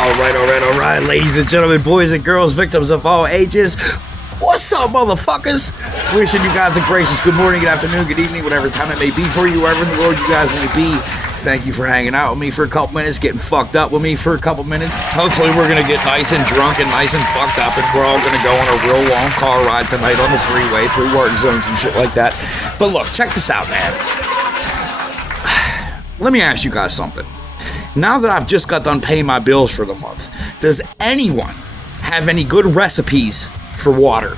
All right, ladies and gentlemen, boys and girls, victims of all ages. What's up, motherfuckers? Wishing you guys a gracious good morning, good afternoon, good evening, whatever time it may be for you, wherever in the world you guys may be. Thank you for hanging out with me for a couple minutes, getting fucked up with me for a couple minutes. Hopefully we're going to get nice and drunk and nice and fucked up, and we're all going to go on a real long car ride tonight on the freeway through work zones and shit like that. But look, check this out, man. Let me ask you guys something. Now that I've just got done paying my bills for the month, does anyone have any good recipes for water?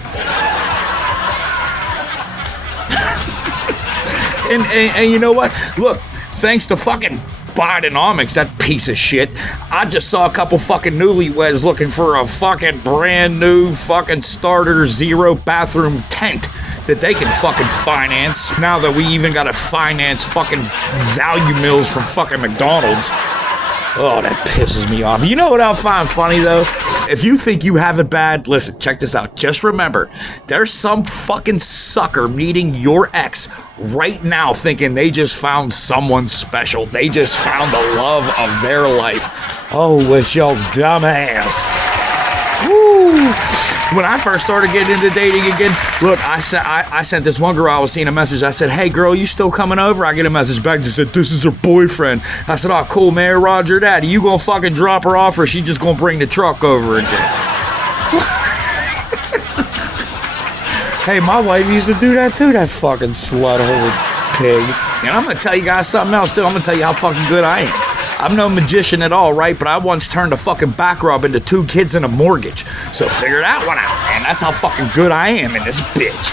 and you know what? Look, thanks to fucking Bidenomics, that piece of shit, I just saw a couple fucking newlyweds looking for a fucking brand new fucking starter zero bathroom tent that they can fucking finance now that we even gotta finance fucking value meals from fucking McDonald's. Oh, that pisses me off. You know what I'll find funny, though? If you think you have it bad, listen, check this out. Just remember, there's some fucking sucker meeting your ex right now thinking they just found someone special. They just found the love of their life. Oh, it's your dumb ass. Woo! When I first started getting into dating again, look, I sent this one girl, I was seeing a message. I said, hey, girl, you still coming over? I get a message back that said, this is her boyfriend. I said, oh, cool, man, Roger that. Are you going to fucking drop her off, or she just going to bring the truck over again? Hey, my wife used to do that too, that fucking slut-hole pig. And I'm going to tell you guys something else, too. I'm going to tell you how fucking good I am. I'm no magician at all, right? But I once turned a fucking back rub into 2 kids and a mortgage. So figure that one out, man. That's how fucking good I am in this bitch.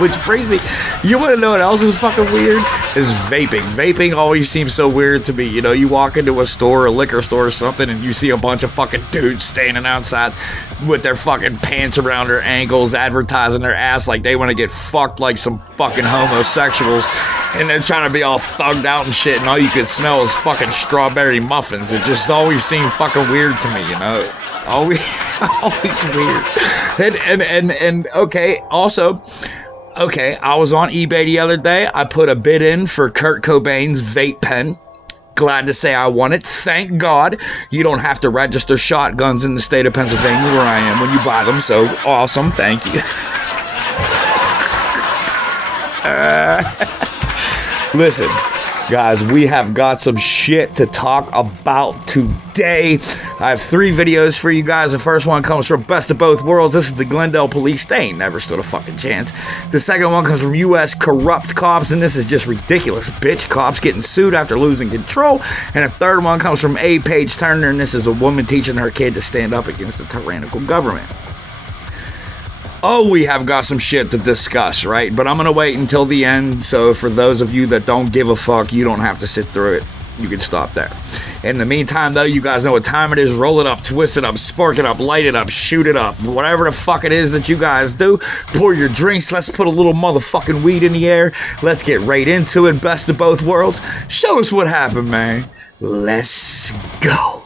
Which brings me, you want to know what else is fucking weird? Is vaping. Vaping always seems so weird to me. You know, you walk into a store, a liquor store or something, and you see a bunch of fucking dudes standing outside with their fucking pants around their ankles, advertising their ass like they want to get fucked like some fucking homosexuals, and they're trying to be all thugged out and shit, and all you can smell is fucking strawberry muffins. It just always seemed fucking weird to me, you know? Always weird. And okay, also... Okay, I was on eBay the other day. I put a bid in for Kurt Cobain's vape pen. Glad to say I won it. Thank God you don't have to register shotguns in the state of Pennsylvania where I am when you buy them. So awesome. Thank you. Listen, guys, we have got some shit to talk about today. I have 3 videos for you guys. The first one comes from Best of Both Worlds. This is the Glendale police. They ain't never stood a fucking chance. The second one comes from US corrupt cops, and this is just ridiculous. Bitch cops getting sued after losing control. And the third one comes from A. Page Turner, and this is a woman teaching her kid to stand up against the tyrannical government. Oh, we have got some shit to discuss, right? But I'm going to wait until the end, so for those of you that don't give a fuck, you don't have to sit through it. You can stop there. In the meantime, though, you guys know what time it is. Roll it up, twist it up, spark it up, light it up, shoot it up. Whatever the fuck it is that you guys do, pour your drinks. Let's put a little motherfucking weed in the air. Let's get right into it. Best of both worlds. Show us what happened, man. Let's go.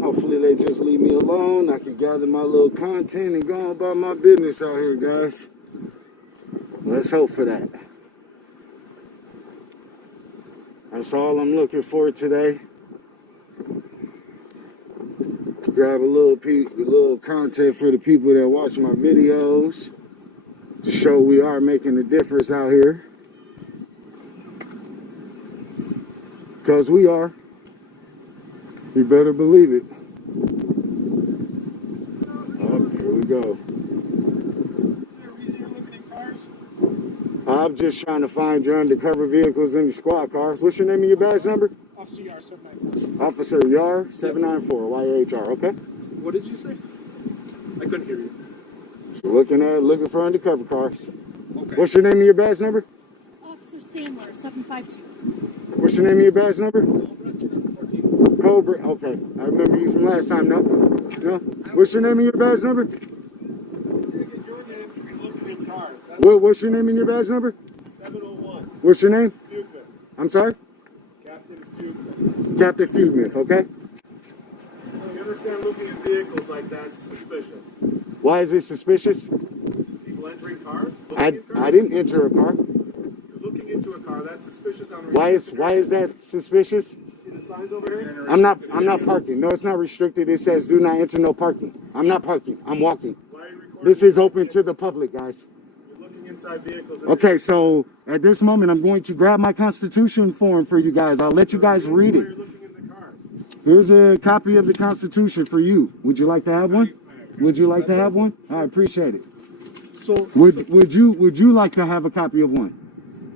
Hopefully they just leave me alone. I can gather my little content and go about my business out here, guys. Let's hope for that. That's all I'm looking for today. Grab a little content for the people that watch my videos to show we are making a difference out here. Because we are. You better believe it. Oh, here we go. Is there a reason you're looking at cars? I'm just trying to find your undercover vehicles and your squad cars. What's your name and your badge number? Officer Yar 794. Officer Yar 794, YAHR, okay? What did you say? I couldn't hear you. Looking for undercover cars. Okay. What's your name and your badge number? Officer Sandler, 752. What's your name and your badge number? 14. Cobra, okay. I remember you from last time, no? No? What's your name and your badge number? What's your name and your badge number? 701. What's your name? Fugman. I'm sorry? Captain Fugman. Captain Fugman, okay? You understand looking at vehicles like that is suspicious. Why is it suspicious? People entering cars? I didn't enter a car. You're looking into a car, that's suspicious on the Why is that suspicious? See the signs over here? I'm not parking. No, it's not restricted. It says do not enter, no parking. I'm not parking. I'm walking. Why are you recording? This is open to the public, guys. You're looking inside vehicles. Okay, so at this moment, I'm going to grab my Constitution form for you guys. I'll let you guys read You're it. looking in the cars. Here's a copy of the Constitution for you. Would you like to have one? Would you like to have one? I appreciate it. So Would you like to have a copy of one?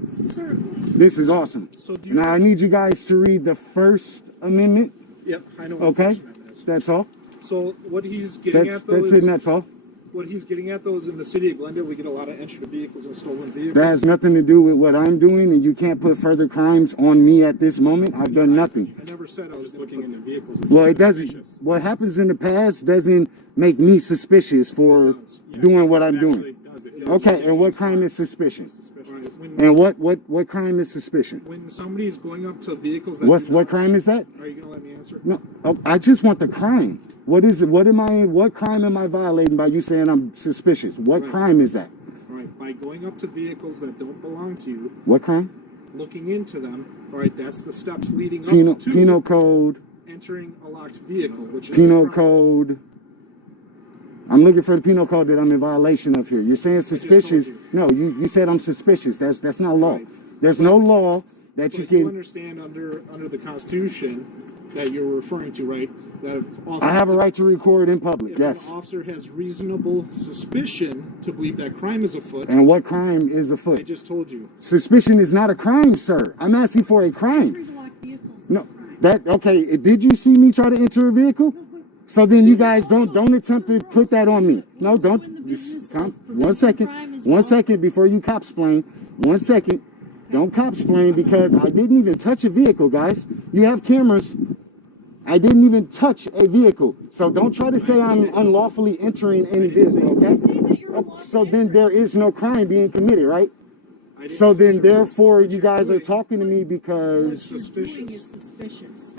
Certainly. This is awesome. So do you, Now I need you guys to read the First Amendment. Yep, I know what Okay, the First Amendment is. that's all. So what he's getting That's at though it, is and that's all. what he's getting at though is in the city of Glendale we get a lot of entry to vehicles and stolen vehicles. That has nothing to do with what I'm doing, and you can't put further crimes on me at this moment. I've done nothing. I never said I was looking into vehicles. Well, it doesn't. What happens in the past doesn't make me suspicious for doing what I'm doing. Okay, and what crime is suspicion? And what crime is suspicion? When somebody is going up to vehicles that What crime is that? Are you gonna let me answer? No, I just want the crime. What is it? What crime am I violating by you saying I'm suspicious? What Right. crime is that? All right, by going up to vehicles that don't belong to you, What crime? looking into them, all right, that's the steps leading Penal up to penal code. entering a locked vehicle, which is Penal a crime. code. I'm looking for the penal code that I'm in violation of here. You're saying suspicious. you. No, you said I'm suspicious. That's not law. Right. There's no law that But you you can. understand under the Constitution that you're referring to, right? That if I have a right to record in public. if Yes. an officer has reasonable suspicion to believe that crime is afoot, And what crime is I afoot? just told you. Suspicion is not a crime, sir. I'm asking for a crime. Entry to locked vehicles is No, a crime. that okay. Did you see me try to enter a vehicle? So then you guys don't attempt to put that on me. No, don't. One second. 1 second before you cop explain. 1 second. Don't cop explain because I didn't even touch a vehicle, guys. You have cameras. I didn't even touch a vehicle. So don't try to say I'm unlawfully entering any vehicle, okay? So then there is no crime being committed, right? I didn't So say then there was, therefore but you you're guys are doing- talking to me What because you're doing suspicious. is suspicious.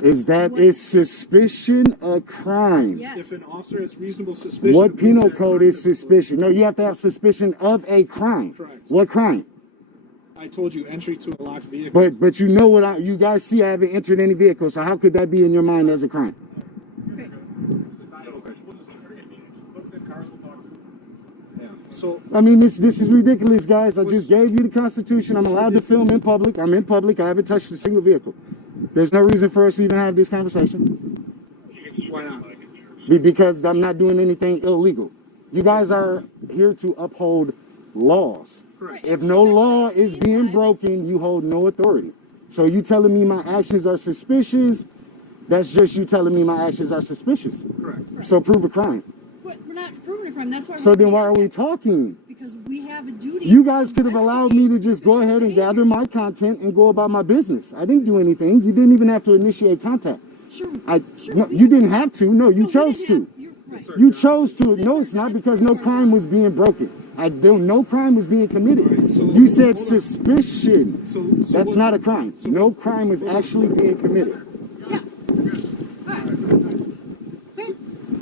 is suspicion a crime? Yes. If an officer has reasonable suspicion, What to believe penal that code crime is afoot, suspicion? No, you have to have suspicion of a crime. Correct. What crime? I told you entry to a locked vehicle. But you know what you guys see I haven't entered any vehicle, so how could that be in your mind as a crime? Okay. Yeah. So I mean this is ridiculous, guys. I just gave you the Constitution. I'm allowed to film in public. I'm in public. I haven't touched a single vehicle. There's no reason for us to even have this conversation. why not? Because I'm not doing anything illegal. You guys are here to uphold laws. Correct. If no law is being broken, you hold no authority. So you telling me my actions are suspicious, that's just you telling me my actions are suspicious. Correct. So prove a crime. But we're not proving a crime. That's why. So we're then why are we contact- talking? Because we have a duty. You to guys could have allowed me to just go ahead and investigate gather my content and go about my business. I didnn't do anything. You didn't even have to initiate contact. Sure. No, you didn't have to. No, you No, we chose didn't to. have- you're right. You chose to. No, it's not because no crime was being broken. No crime was being committed. Alright, so You said hold on. suspicion. So That's what- not a crime. No crime was actually being committed. Yeah. Alright. Okay.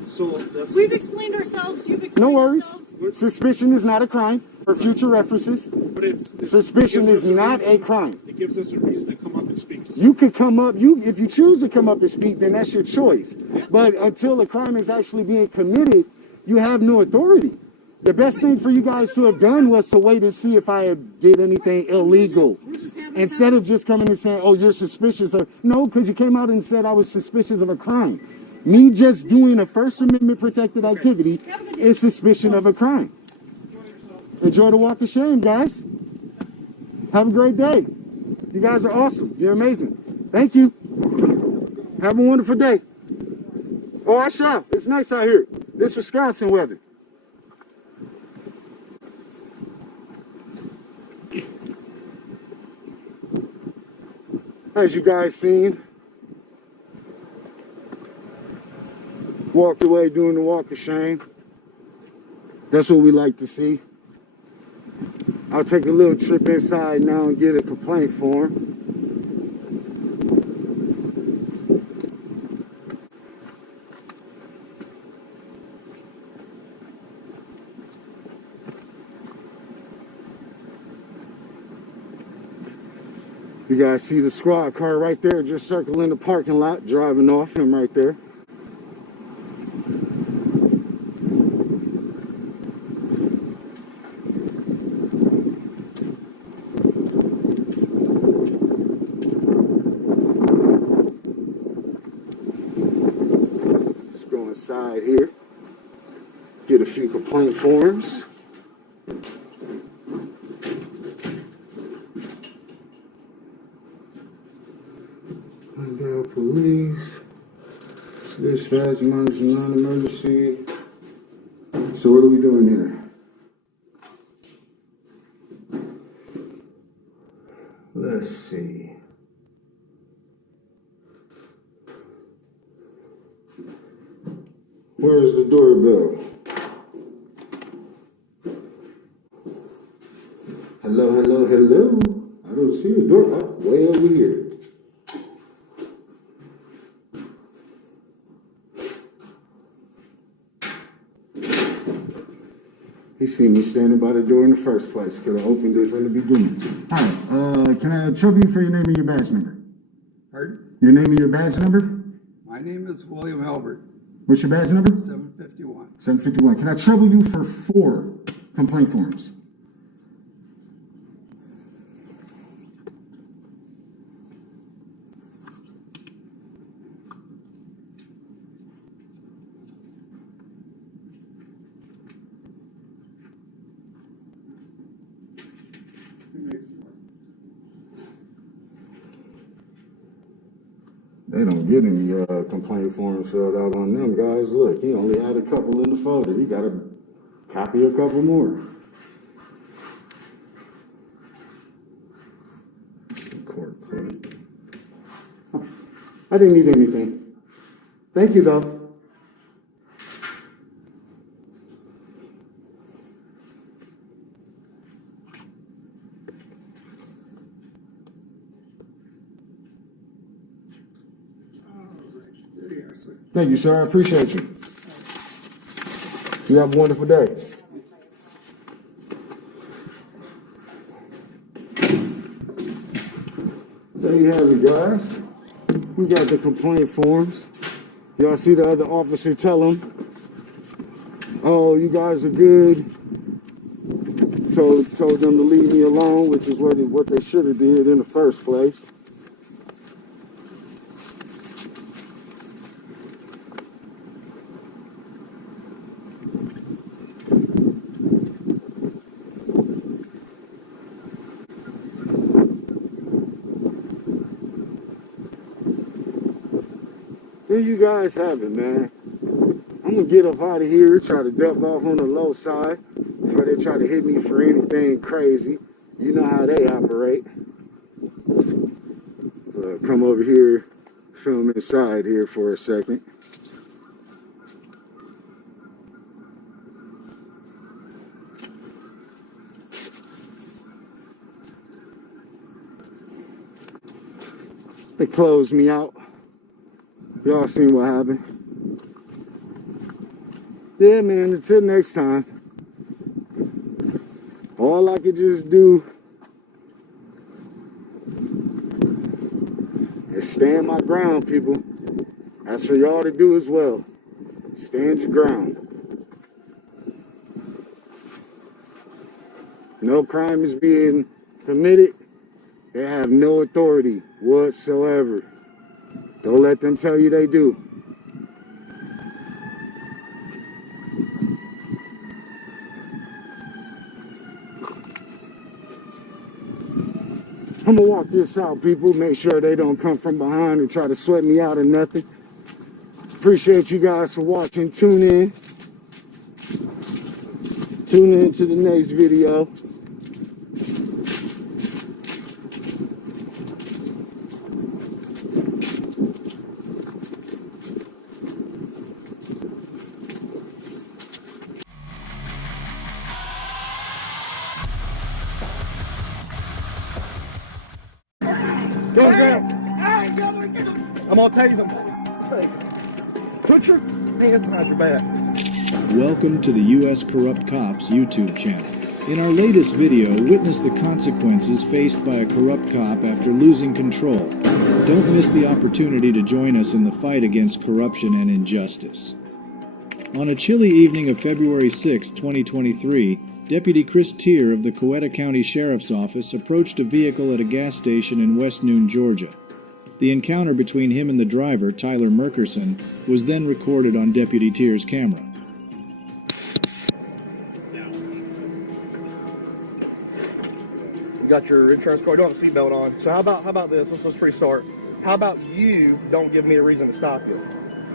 So that's We've explained ourselves. You've explained No worries. yourselves. Suspicion is not a crime. For future references, but it's suspicion it gives is us not reason- a crime. It gives us a reason to come up and speak to someone. You could come up. If you choose to come up and speak, then that's your choice. But until a crime is actually being committed, you have no authority. The best thing for you guys to have done was to wait and see if I did anything illegal. We're just having a Instead of just coming and saying, oh, you're suspicious of, no, because you came out and said I was suspicious of a crime. Me just doing a First Amendment protected activity is suspicion of a crime. Enjoy the walk of shame, guys. Have a great day. You guys are awesome. You're amazing. Thank you. Have a wonderful day. Oh, I shall. It's nice out here. This Wisconsin weather. As you guys seen, walked away doing the walk of shame. That's what we like to see. I'll take a little trip inside now and get a complaint form. You guys see the squad car right there, just circling the parking lot, driving off, him right there. Let's go inside here, get a few complaint forms. Police, dispatch, emergency, non-emergency. So what are we doing here? Let's see. Where's the doorbell? Hello, hello, hello. I don't see a door. Oh, way over here. He seen me standing by the door in the first place. Could have opened it from the beginning. Hi, can I trouble you for your name and your badge number? Pardon? Your name and your badge number? My name is William Albert, What's your badge number? 751. 751. Can I trouble you for 4 complaint forms? They don't get any complaint forms filled out on them guys. Look, he only had a couple in the folder. He got to copy a couple more. Court clerk. Oh, I didn't need anything. Thank you, though. Thank you, sir. I appreciate you. You have a wonderful day. There you have it, guys. We got the complaint forms. Y'all see the other officer tell them, oh, you guys are good. Told them to leave me alone, which is what they should have did in the first place. There you guys have it, man. I'm gonna get up out of here, try to duck off on the low side before they try to hit me for anything crazy. You know how they operate. Come over here, film inside here for a second. They closed me out. Y'all seen what happened. Yeah, man, until next time. All I could just do is stand my ground, people. That's for y'all to do as well. Stand your ground. No crime is being committed. They have no authority whatsoever. Don't let them tell you they do. I'm gonna walk this out, people. Make sure they don't come from behind and try to sweat me out or nothing. Appreciate you guys for watching. Tune in. Tune in to the next video. Go down. I'm gonna tase him. Put your hands behind your back. Welcome to the U.S. Corrupt Cops YouTube channel. In our latest video, witness the consequences faced by a corrupt cop after losing control. Don't miss the opportunity to join us in the fight against corruption and injustice. On a chilly evening of February 6, 2023, Deputy Chris Tier of the Coweta County Sheriff's Office approached a vehicle at a gas station in West Newton, Georgia. The encounter between him and the driver, Tyler Merkerson, was then recorded on Deputy Tier's camera. You got your insurance card, you don't have a seatbelt on. So how about this? Let's restart. How about you don't give me a reason to stop you?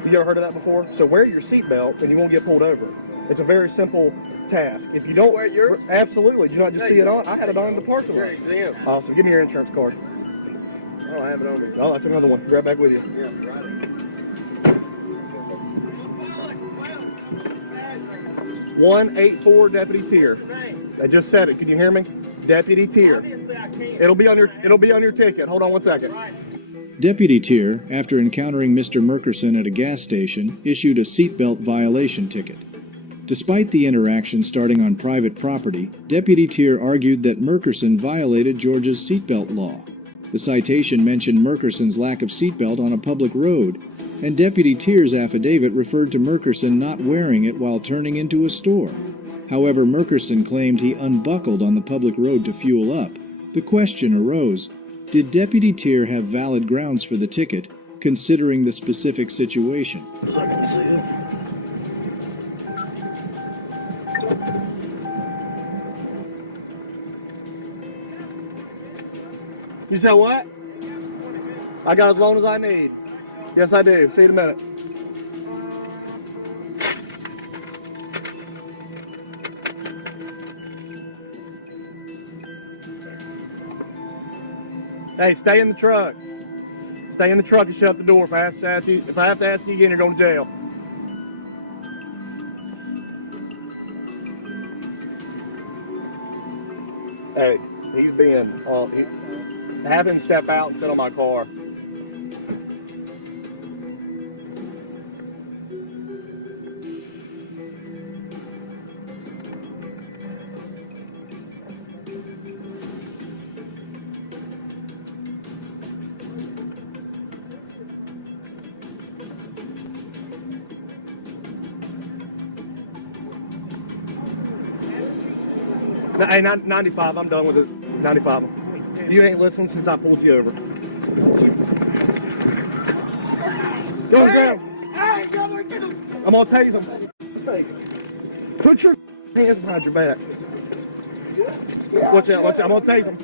You ever heard of that before? So wear your seatbelt and you won't get pulled over. It's a very simple task. If you don't wear yours, absolutely. Did you not just see it on? I had it on in the parking lot. Awesome. Give me your insurance card. I don't have it on me. Oh, that's another one. Be right back with you. Yeah, right. 184 Deputy Tier. I just said it. Can you hear me? Deputy Tier. It'll be on your ticket. Hold on one second. Deputy Tier, after encountering Mr. Merkerson at a gas station, issued a seatbelt violation ticket. Despite the interaction starting on private property, Deputy Tier argued that Merkerson violated Georgia's seatbelt law. The citation mentioned Merkerson's lack of seatbelt on a public road, and Deputy Tier's affidavit referred to Merkerson not wearing it while turning into a store. However, Merkerson claimed he unbuckled on the public road to fuel up. The question arose, did Deputy Tier have valid grounds for the ticket, considering the specific situation? You said what? I got as long as I need. Yes, I do. See you in a minute. Hey, stay in the truck. Stay in the truck and shut the door. If I have to ask you again, you're going to jail. Hey, he's being, have him step out and sit on my car. Hey, 95, I'm done with it. 95. You ain't listened since I pulled you over. Go down. I'm gonna tase him. Put your hands behind your back. Watch out, watch out. I'm gonna tase him.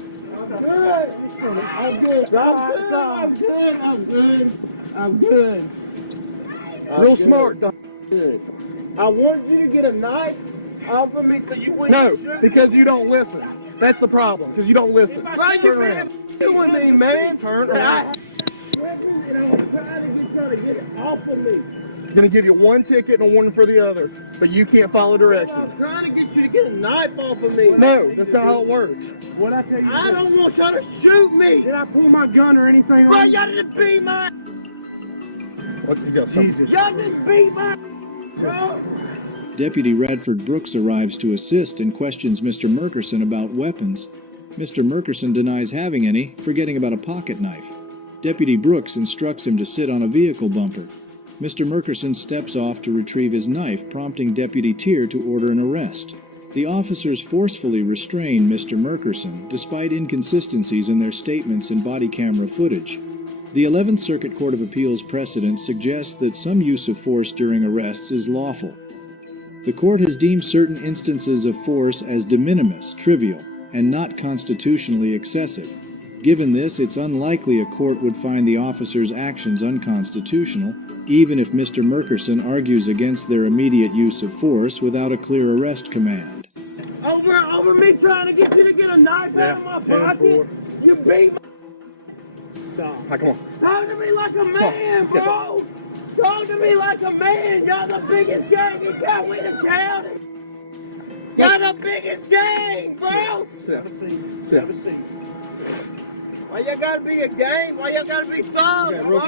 I'm good. Real smart. Good. I wanted you to get a knife off of me so you wouldn't. No, because you don't listen. That's the problem, because you don't listen. Why you been doing me, man? Turn around. I'm trying to get it off of me. Gonna give you one ticket and one for the other, but you can't follow I directions. was trying to get you to get a knife off of me. No, that's not how it works. What I tell you? I don't want y'all to shoot me. Did I pull my gun or anything? Bro, y'all just beat my. What you got? Jesus. Y'all just beat my. Bro. Deputy Radford Brooks arrives to assist and questions Mr. Merkerson about weapons. Mr. Merkerson denies having any, forgetting about a pocket knife. Deputy Brooks instructs him to sit on a vehicle bumper. Mr. Merkerson steps off to retrieve his knife, prompting Deputy Tier to order an arrest. The officers forcefully restrain Mr. Merkerson, despite inconsistencies in their statements and body camera footage. The 11th Circuit Court of Appeals precedent suggests that some use of force during arrests is lawful. The court has deemed certain instances of force as de minimis, trivial, and not constitutionally excessive. Given this, it's unlikely a court would find the officers' actions unconstitutional, even if Mr. Murkerson argues against their immediate use of force without a clear arrest command. Over me trying to get you to get a knife out of my pocket. You beat. All right, come on. Talk to me like a man, bro. Talk to me like a man. Y'all the biggest gang in Coweta County. Y'all the biggest gang, bro. Sit down. Why y'all gotta be a gang? Why y'all gotta be thugs, bro?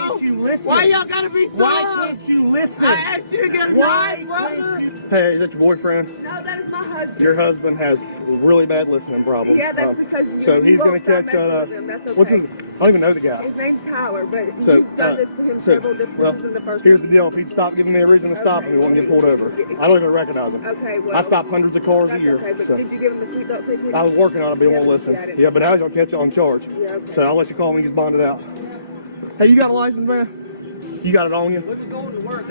Why y'all gotta be thugs? Why can't you listen? I asked you to get a knife, brother. Hey, is that your boyfriend? No, that is my husband. Your husband has really bad listening problems. Yeah, that's because you. So he's going to catch with him. That's okay. What's his? I don't even know the guy. His name's Tyler, but So, you've done this to him several different times in the first. Here's the deal: if he'd stop giving me a reason to stop him, he won't get pulled over. I don't even recognize him. Okay, well. I stop hundreds of cars a year. Okay, but So. did you give him the seatbelt ticket? I was working on it, but he won't listen. Yeah, but now he's gonna catch you on charge. Yeah, okay. So I'll let you call him when he's bonded out. Hey, you got a license, man? You got it on you? Look at going to work.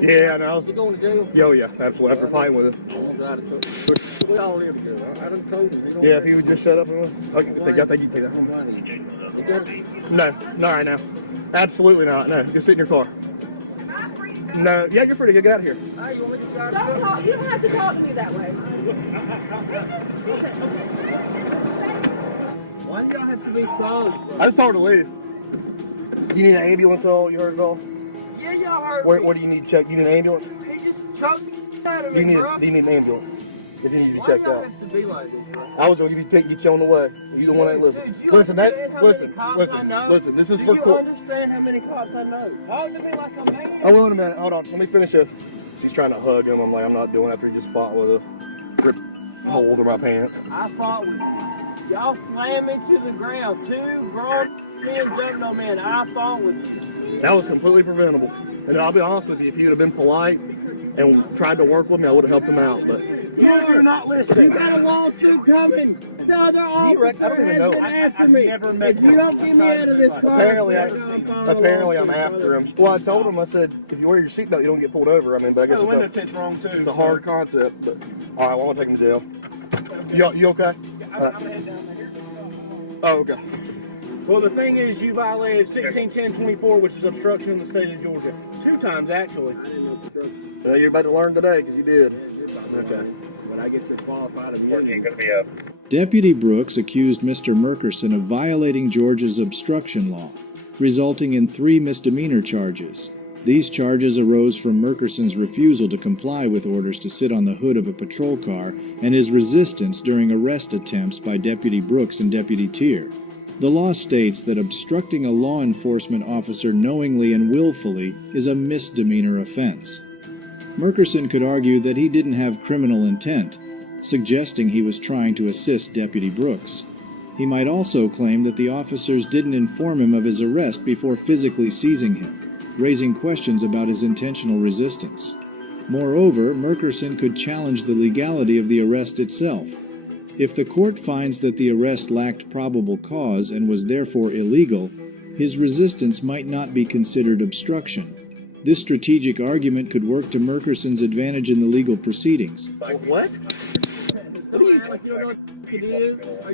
Yeah, I know. You going to jail? Yo, yeah, absolutely. After fighting with him. We all live together. I done told you. Yeah, if he would just shut up and I think you can take that. No, not right now. Absolutely not. No, just sit in your car. No, yeah, you're pretty good. Get out of here. Don't talk. You don't have to talk to me that way. Why do y'all have to be thugs, bro? I just told her to leave. You need an ambulance at all? You heard it all? Yeah, y'all heard What me. do you need checked? You need an ambulance? He just choked the out of me, bro. Do you need an ambulance? If you need to be Why checked y'all out. have to be like this, bro? I was going to get you on the way. You the one that ain't listen. Dude, you Listen, understand how many cops I know? listen. This is Do for you court. understand how many cops I know? Talk to me like a man. Oh, wait a minute. Hold on. Let me finish it. She's trying to hug him. I'm like, I'm not doing it after he just fought with a rip hole through my pants. I fought with you. Y'all slammed me to the ground. Two grown men jumped on me and I fought with you. That was completely preventable. And I'll be honest with you, if you'd have been polite and tried to work with me, I would have helped him out. But You're not listening. You got a lawsuit coming. The other officer I don't even has know been him. after me. If you don't get me out of this car, apparently I'm after him. Well, I told him, I said, if you wear your seatbelt, you don't get pulled over. I mean, but I guess The window tint's wrong too. it's a hard concept. But all right, well, I'm gonna take him to jail. You okay? Oh, okay. Well, the thing is, you violated 161024, which is obstruction in the state of Georgia. 2 times, actually. Well, you're about to learn today because you did. Okay. When I get disqualified immediately. Deputy Brooks accused Mr. Murkerson of violating Georgia's obstruction law, resulting in 3 misdemeanor charges. These charges arose from Murkerson's refusal to comply with orders to sit on the hood of a patrol car and his resistance during arrest attempts by Deputy Brooks and Deputy Tier. The law states that obstructing a law enforcement officer knowingly and willfully is a misdemeanor offense. Murkerson could argue that he didn't have criminal intent, suggesting he was trying to assist Deputy Brooks. He might also claim that the officers didn't inform him of his arrest before physically seizing him, raising questions about his intentional resistance. Moreover, Murkerson could challenge the legality of the arrest itself. If the court finds that the arrest lacked probable cause and was therefore illegal, his resistance might not be considered obstruction. This strategic argument could work to Murkerson's advantage in the legal proceedings. What?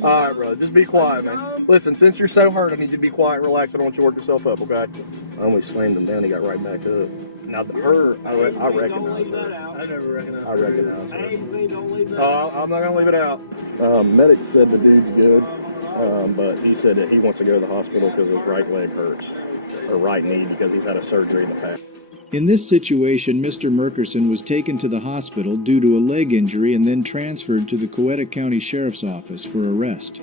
All right, brother, just be quiet, man. Listen, since you're so hurt, I need you to be quiet, relax. I don't want you to work yourself up, okay? I almost slammed him down. He got right back up. Now, I recognize her. I never recognized I recognize her. I'm not going to leave it out. Medic said the dude's good, but he said that he wants to go to the hospital because his right leg hurts, or right knee, because he's had a surgery in the past. In this situation, Mr. Murkerson was taken to the hospital due to a leg injury and then transferred to the Coweta County Sheriff's Office for arrest.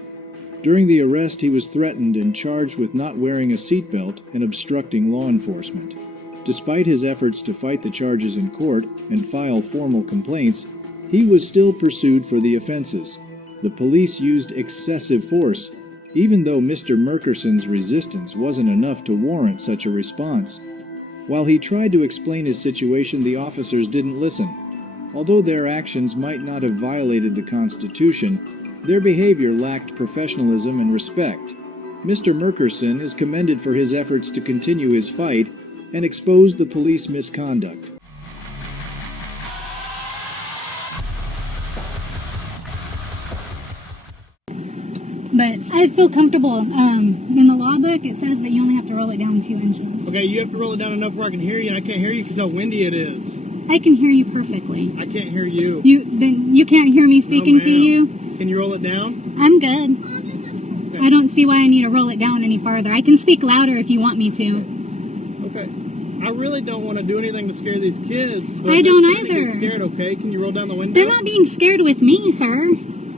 During the arrest, he was threatened and charged with not wearing a seatbelt and obstructing law enforcement. Despite his efforts to fight the charges in court and file formal complaints, he was still pursued for the offenses. The police used excessive force, even though Mr. Murkerson's resistance wasn't enough to warrant such a response. While he tried to explain his situation, the officers didn't listen. Although their actions might not have violated the Constitution, their behavior lacked professionalism and respect. Mr. Murkerson is commended for his efforts to continue his fight and expose the police misconduct. But I I feel comfortable. In the law book, it says that you only have to roll it down 2 inches. Okay, you have to roll it down enough where I can hear you, and I can't hear you because how windy it is. I can hear you perfectly. I can't hear you. Then you can't hear me speaking to you? Can you roll it down? I'm good. I don't see why I need to roll it down any farther. I can speak louder if you want me to. Okay. I really don't want to do anything to scare these kids. But I don't they're starting to either. get scared, okay? Can you roll down the window? They're not being scared with me, sir.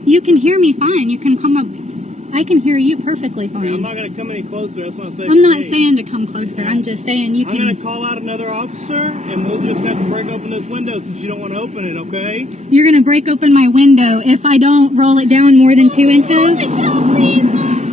You can hear me fine. You can come up. I can hear you perfectly fine. Okay, I'm not going to come any closer. That's not safe. I'm not saying to come closer. I'm just saying you can. I'm going to call out another officer, and we'll just have to break open this window since you don't want to open it, okay? You're going to break open my window if I don't roll it down more than 2 inches? Oh my God, please, Mom,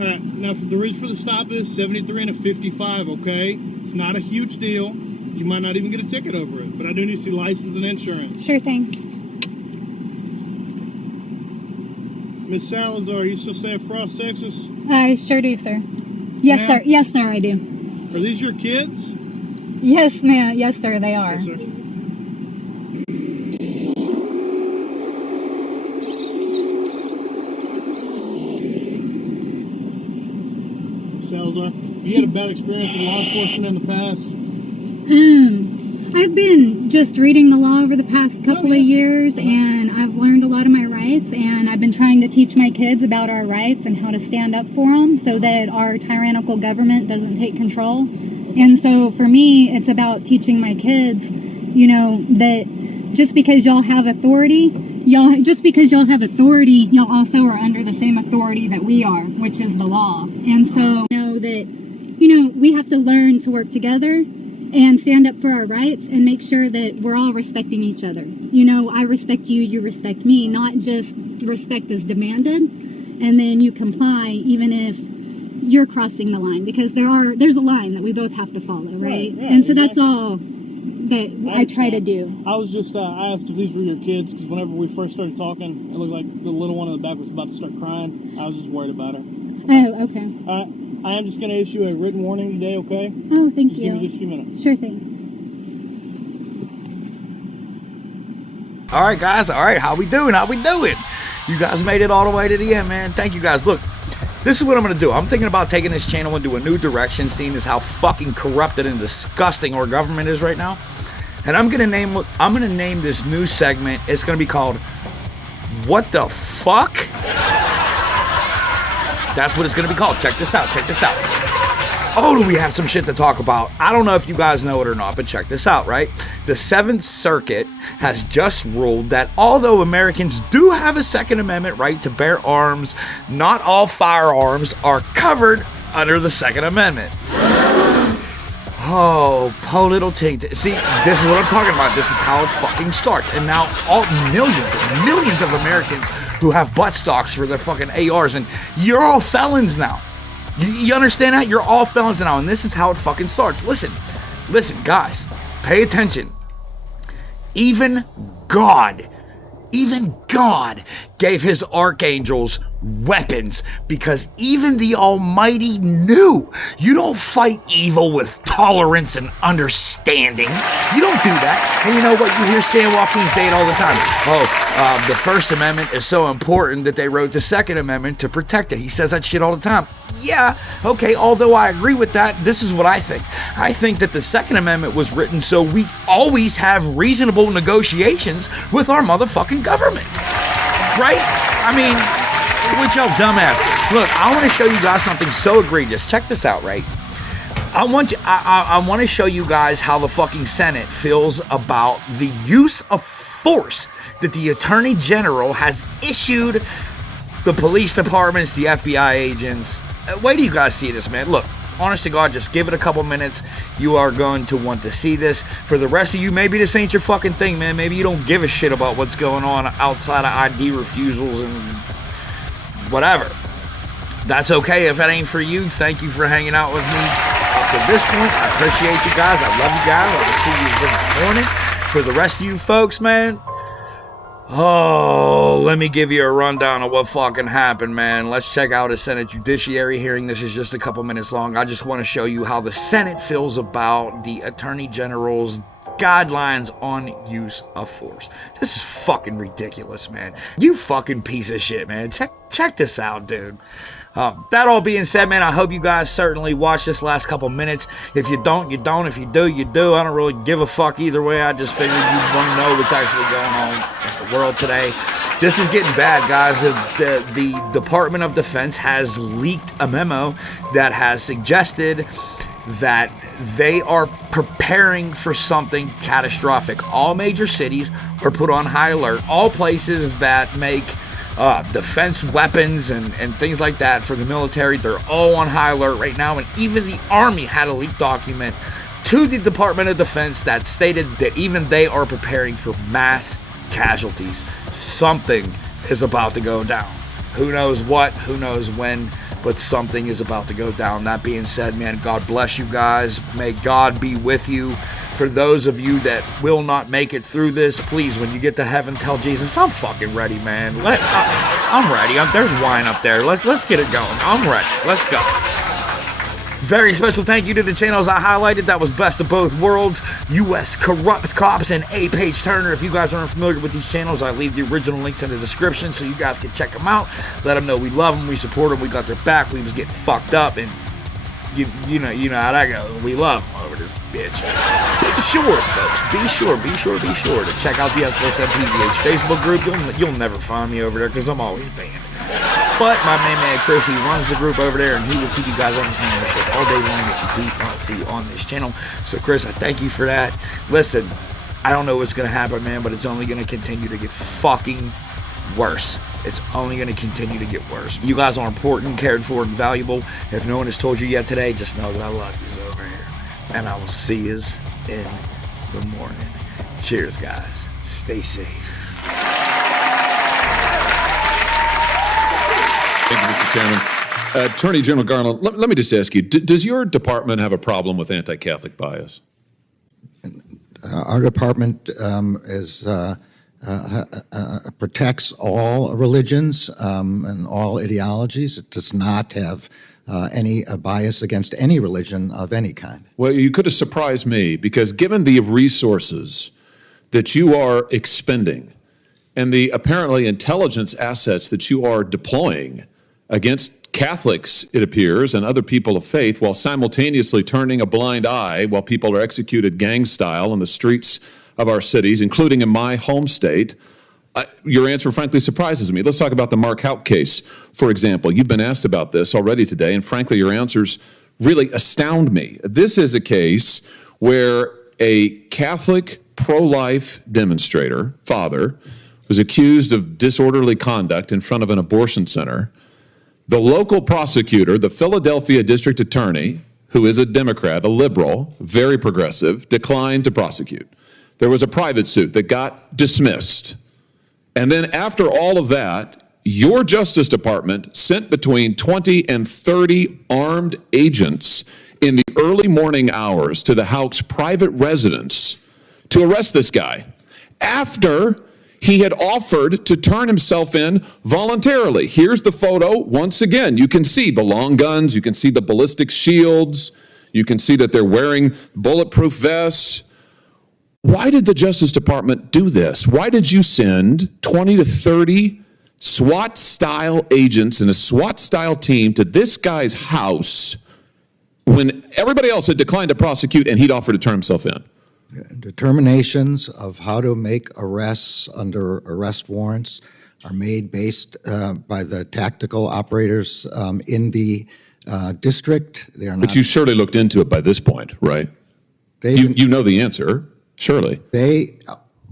Alright, now the reason for the stop is 73 and a 55, okay? It's not a huge deal. You might not even get a ticket over it, but I do need to see license and insurance. Sure thing. Miss Salazar, you still stay at Frost, Texas? I sure do, sir. Yes, sir. Yes, sir, I do. Are these your kids? Yes, ma'am. Yes, sir, they are. Yes, sir. Salazar, you had a bad experience with law enforcement in the past? I've been just reading the law over the past couple of years, and I've learned a lot of my rights, and I've been trying to teach my kids about our rights and how to stand up for them so that our tyrannical government doesn't take control. And so for me, it's about teaching my kids, you know, that just because y'all have authority, y'all also are under the same authority that we are, which is the law. And so know that, you know, we have to learn to work together and stand up for our rights and make sure that we're all respecting each other. You know, I respect you, you respect me, not just respect is demanded and then you comply even if you're crossing the line, because there's a line that we both have to follow, right? And so that's all that I try to do. I was just, I asked if these were your kids, because whenever we first started talking, it looked like the little one in the back was about to start crying. I was just worried about her. Oh, okay. I am just going to issue a written warning today, okay? Oh, thank you. you. Give me just a few minutes. Sure thing. All right, guys. All right, how we doing? You guys made it all the way to the end, man. Thank you, guys. Look, this is what I'm going to do. I'm thinking about taking this channel into a new direction, seeing as how fucking corrupted and disgusting our government is right now. And I'm going to name this new segment. It's going to be called What the Fuck? That's what it's going to be called. Check this out. Oh, do we have some shit to talk about? I don't know if you guys know it or not, but check this out, right? The 7th Circuit has just ruled that although Americans do have a Second Amendment right to bear arms, not all firearms are covered under the Second Amendment. Oh, po little ting. See, this is what I'm talking about. This is how it fucking starts. And now millions of Americans who have butt stocks for their fucking ARs, and you're all felons now. You understand that? You're all felons now, and this is how it fucking starts. Listen, guys, pay attention. Even God gave his archangels weapons, because even the Almighty knew you don't fight evil with tolerance and understanding. You don't do that. And you know what? You hear San Joaquin say it all the time. The First Amendment is so important that they wrote the Second Amendment to protect it. He says that shit all the time. Yeah, okay, although I agree with that, this is what I think. I think that the Second Amendment was written so we always have reasonable negotiations with our motherfucking government. Right? I mean, what y'all dumbass. Look, I want to show you guys something so egregious. Check this out, right? I want to show you guys how the fucking Senate feels about the use of force that the Attorney General has issued the police departments, the FBI agents. Wait till you guys see this, man. Look, honest to God, just give it a couple minutes. You are going to want to see this. For the rest of you, maybe this ain't your fucking thing, man. Maybe you don't give a shit about what's going on outside of ID refusals and whatever. That's okay. If that ain't for you, thank you for hanging out with me up to this point. I appreciate you guys. I love you guys. I will see you in the morning. For the rest of you folks, man, Oh, let me give you a rundown of what fucking happened, man. Let's check out a Senate Judiciary hearing. This is just a couple minutes long. I just want to show you how the Senate feels about the Attorney General's guidelines on use of force. This is fucking ridiculous, man. You fucking piece of shit, man. Check this out, dude. That all being said, man, I hope you guys certainly watched this last couple minutes. If you don't, you don't. If you do, you do. I don't really give a fuck either way. I just figured you'd want to know what's actually going on in the world today. This is getting bad, guys. The Department of Defense has leaked a memo that has suggested that they are preparing for something catastrophic. All major cities are put on high alert. All places that make defense weapons and things like that for the military, they're all on high alert right now. And even the Army had a leaked document to the Department of Defense that stated that even they are preparing for mass casualties. Something is about to go down. Who knows what, who knows when, but something is about to go down. That being said, man, God bless you guys. May God be with you. For those of you that will not make it through this, please, when you get to heaven, tell Jesus, I'm fucking ready, man. I'm ready. There's wine up there. Let's get it going. I'm ready. Let's go. Very special thank you to the channels I highlighted. That was Best of Both Worlds, US Corrupt Cops, and A. Page Turner. If you guys aren't familiar with these channels, I leave the original links in the description so you guys can check them out. Let them know we love them, we support them, we got their back. We was getting fucked up, and you know how that goes. We love them over this bitch. Be sure, folks. Be sure to check out the USVSTHEMPGH Facebook group. You'll never find me over there because I'm always banned. But my main man Chris, he runs the group over there, and he will keep you guys entertained with shit all day long that you do not see on this channel. So Chris, I thank you for that. Listen, I don't know what's gonna happen, man, but it's only gonna continue to get fucking worse. It's only going to continue to get worse. You guys are important, cared for, and valuable. If no one has told you yet today, just know that I love you over here. And I will see you in the morning. Cheers, guys. Stay safe. Thank you, Mr. Chairman. Attorney General Garland, let me just ask you, does your department have a problem with anti-Catholic bias? Our department protects all religions and all ideologies. It does not have any bias against any religion of any kind. Well, you could have surprised me, because given the resources that you are expending and the apparently intelligence assets that you are deploying against Catholics, it appears, and other people of faith, while simultaneously turning a blind eye while people are executed gang style in the streets of our cities, including in my home state, your answer frankly surprises me. Let's talk about the Mark Houck case, for example. You've been asked about this already today, and frankly, your answers really astound me. This is a case where a Catholic pro-life demonstrator, father, was accused of disorderly conduct in front of an abortion center. The local prosecutor, the Philadelphia district attorney, who is a Democrat, a liberal, very progressive, declined to prosecute. There was a private suit that got dismissed. And then after all of that, your Justice Department sent between 20 and 30 armed agents in the early morning hours to the Houck's private residence to arrest this guy after he had offered to turn himself in voluntarily. Here's the photo. Once again, you can see the long guns, you can see the ballistic shields, you can see that they're wearing bulletproof vests. Why did the Justice Department do this? Why did you send 20 to 30 SWAT-style agents and a SWAT-style team to this guy's house when everybody else had declined to prosecute and he'd offered to turn himself in? Determinations of how to make arrests under arrest warrants are made based by the tactical operators in the district. They are not. But you surely looked into it by this point, right? You know the answer. Surely.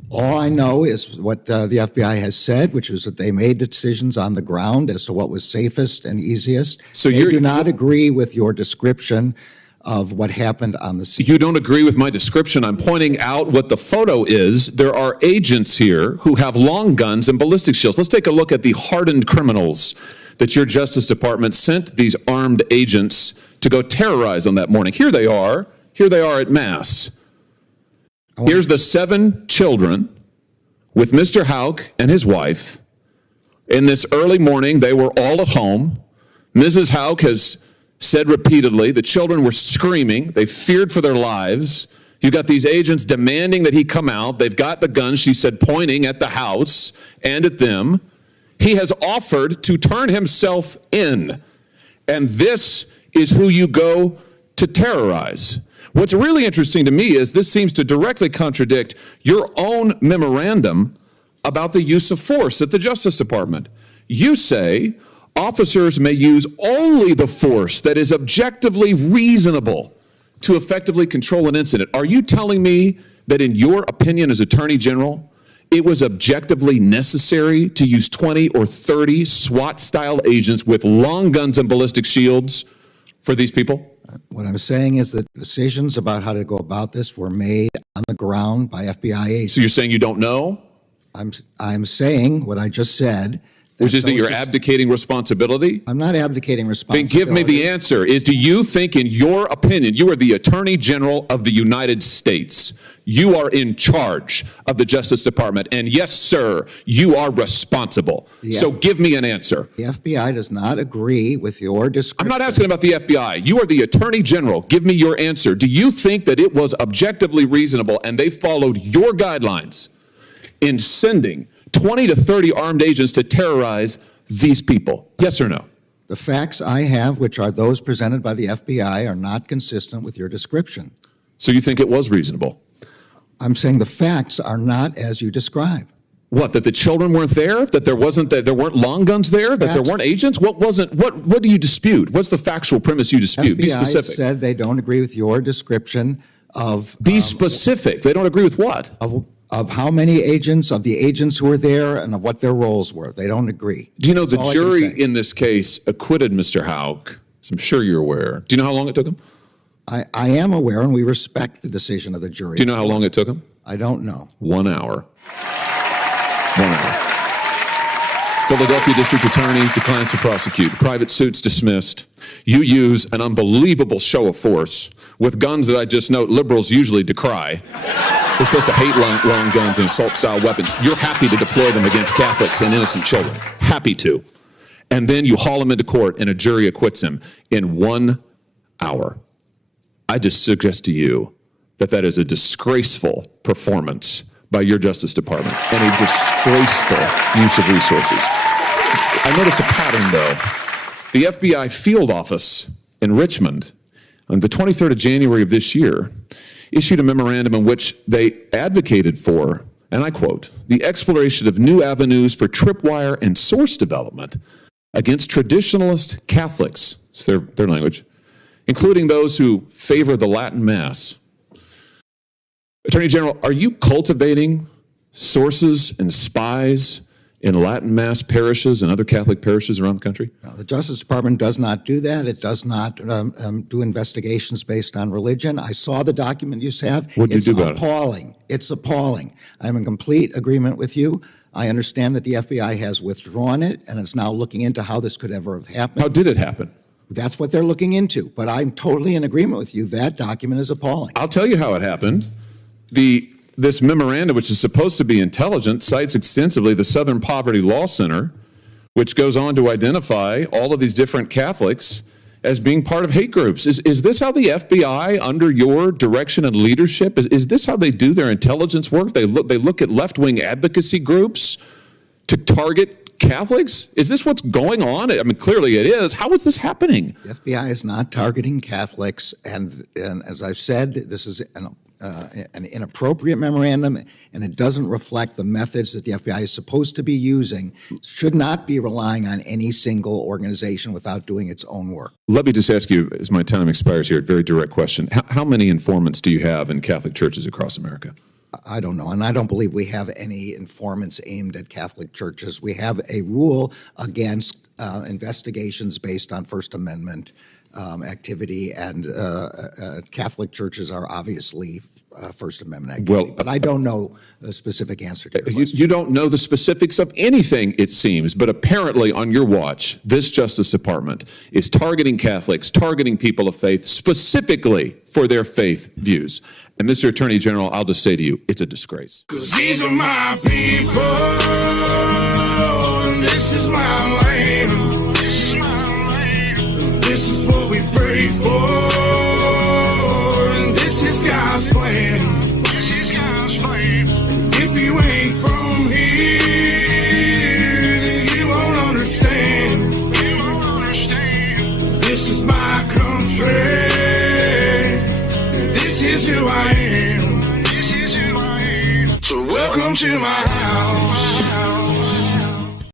All I know is what the FBI has said, which is that they made decisions on the ground as to what was safest and easiest. So you do not agree with your description of what happened on the scene. You don't agree with my description. I'm pointing out what the photo is. There are agents here who have long guns and ballistic shields. Let's take a look at the hardened criminals that your Justice Department sent these armed agents to go terrorize on that morning. Here they are. Here they are at Mass. Here's the 7 children with Mr. Houck and his wife. In this early morning, they were all at home. Mrs. Houck has said repeatedly the children were screaming. They feared for their lives. You got these agents demanding that he come out. They've got the gun, she said, pointing at the house and at them. He has offered to turn himself in. And this is who you go to terrorize. What's really interesting to me is this seems to directly contradict your own memorandum about the use of force at the Justice Department. You say officers may use only the force that is objectively reasonable to effectively control an incident. Are you telling me that in your opinion as Attorney General, it was objectively necessary to use 20 or 30 SWAT-style agents with long guns and ballistic shields for these people? What I'm saying is that decisions about how to go about this were made on the ground by FBI agents. So you're saying you don't know? I'm saying what I just said. Which is that you're abdicating responsibility? I'm not abdicating responsibility. Then give me the answer. Do you think, in your opinion, you are the Attorney General of the United States? You are in charge of the Justice Department. And yes, sir, you are responsible. So give me an answer. The FBI does not agree with your description. I'm not asking about the FBI. You are the Attorney General. Give me your answer. Do you think that it was objectively reasonable and they followed your guidelines in sending 20 to 30 armed agents to terrorize these people? Yes or no? The facts I have, which are those presented by the FBI, are not consistent with your description. So you think it was reasonable? I'm saying the facts are not as you describe. What, that the children weren't there? That there weren't long guns there? That there weren't agents? What do you dispute? What's the factual premise you dispute? Be specific. FBI said they don't agree with your description of... Be specific. They don't agree with what? Of how many agents, of the agents who were there, and of what their roles were. They don't agree. Do you know the jury in this case acquitted Mr. Houck? So I'm sure you're aware. Do you know how long it took him? I am aware, and we respect the decision of the jury. Do you know how long it took him? I don't know. 1 hour. 1 hour. Philadelphia District Attorney declines to prosecute. Private suit's dismissed. You use an unbelievable show of force with guns that I just note liberals usually decry. They're supposed to hate long guns and assault-style weapons. You're happy to deploy them against Catholics and innocent children. Happy to. And then you haul him into court and a jury acquits him in 1 hour. I just suggest to you that that is a disgraceful performance by your Justice Department and a disgraceful use of resources. I notice a pattern, though. The FBI field office in Richmond on the 23rd of January of this year issued a memorandum in which they advocated for, and I quote, the exploration of new avenues for tripwire and source development against traditionalist Catholics, it's their language, including those who favor the Latin Mass. Attorney General, are you cultivating sources and spies in Latin Mass parishes and other Catholic parishes around the country? No, the Justice Department does not do that. It does not do investigations based on religion. I saw the document you have. What did you do about it? It's appalling. It's appalling. I'm in complete agreement with you. I understand that the FBI has withdrawn it, and it's now looking into how this could ever have happened. How did it happen? That's what they're looking into. But I'm totally in agreement with you. That document is appalling. I'll tell you how it happened. This memorandum, which is supposed to be intelligent, cites extensively the Southern Poverty Law Center, which goes on to identify all of these different Catholics as being part of hate groups. Is this how the FBI, under your direction and leadership, is this how they do their intelligence work? They look at left-wing advocacy groups to target Catholics? Is this what's going on? I mean, clearly it is. How is this happening? The FBI is not targeting Catholics, and as I've said, this is an inappropriate memorandum, and it doesn't reflect the methods that the FBI is supposed to be using. It should not be relying on any single organization without doing its own work. Let me just ask you, as my time expires here, a very direct question. How many informants do you have in Catholic churches across America? I don't know, and I don't believe we have any informants aimed at Catholic churches. We have a rule against investigations based on First Amendment activity, and Catholic churches are obviously First Amendment activity. Well, but I don't know a specific answer to your question. You don't know the specifics of anything, it seems, but apparently on your watch, this Justice Department is targeting Catholics, targeting people of faith, specifically for their faith views. And Mr. Attorney General, I'll just say to you, it's a disgrace. 'Cause these are my people, and this is my land. This is what we pray for, and this is God's plan. If you ain't from here, then you won't understand. This is my country, and this is who I am. So welcome to my house.